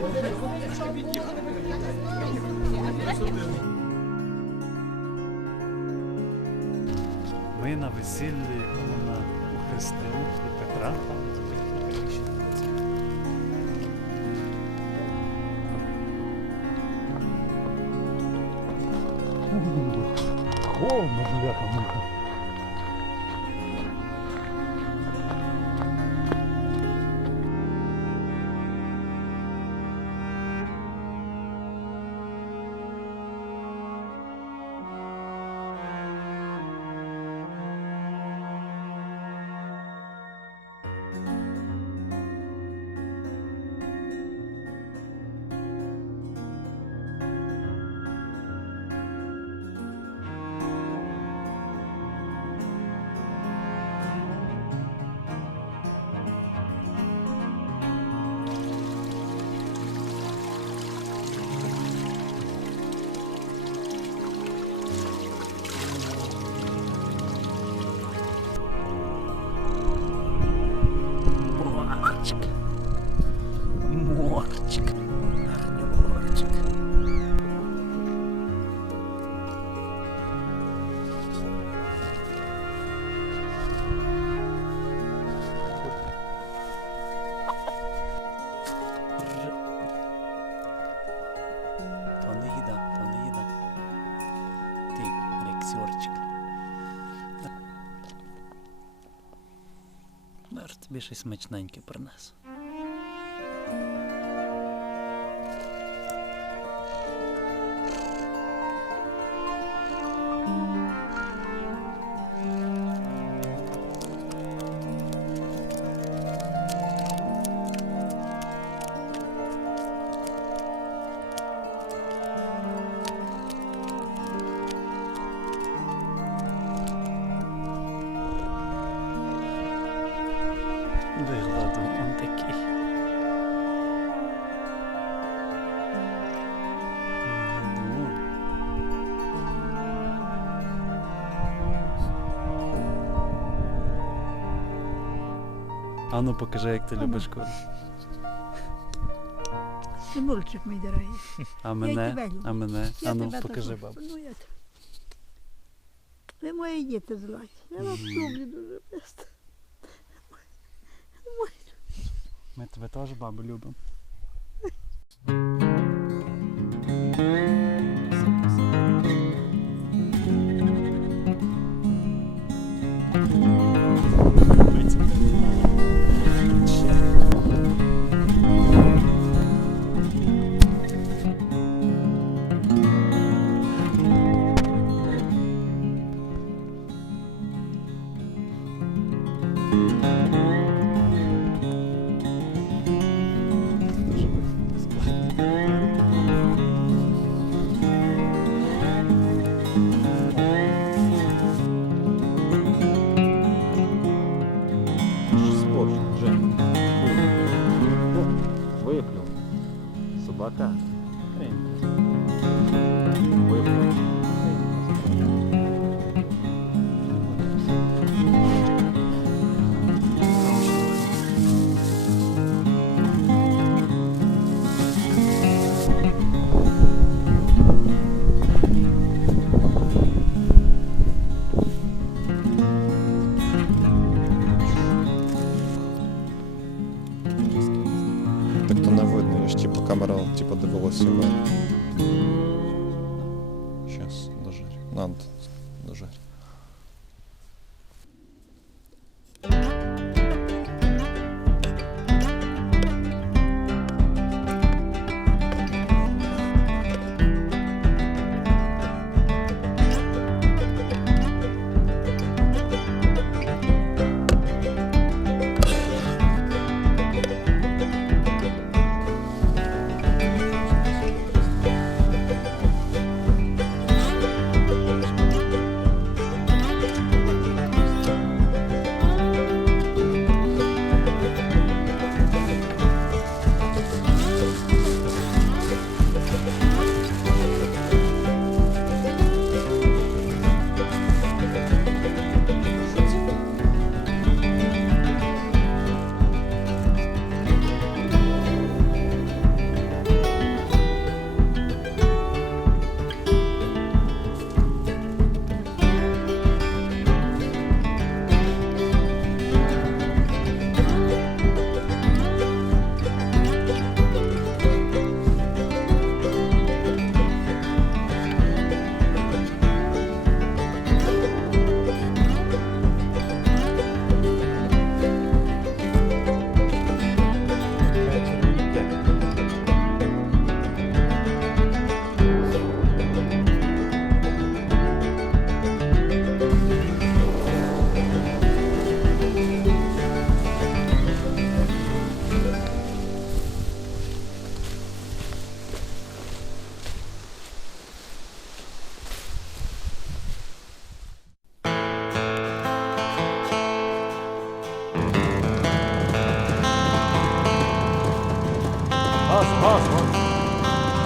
Ми на весіллі на у Христини і Петра. Холодно, бляха. Рексьорчик. Зараз тобі щось смачненьке принесу. Вигляду он такий. Вигляду. А ну покажи, як ти любиш куру. Синульчик мій дорогий. А мене, а мене. Я А ну покажи, бабу. Ви мої діти златі. Я вас люблю дуже просто. Ми тебе теж бабу любимо. Жень. Виплюв. Собака. Камера типа, дивилася вверх. Щас, дожарю. Надо, дожарю.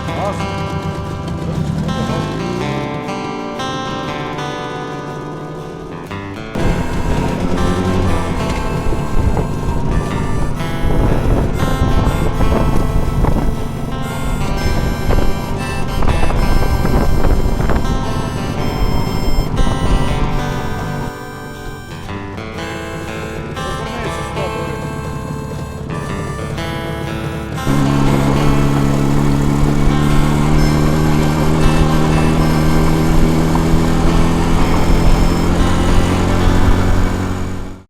Az.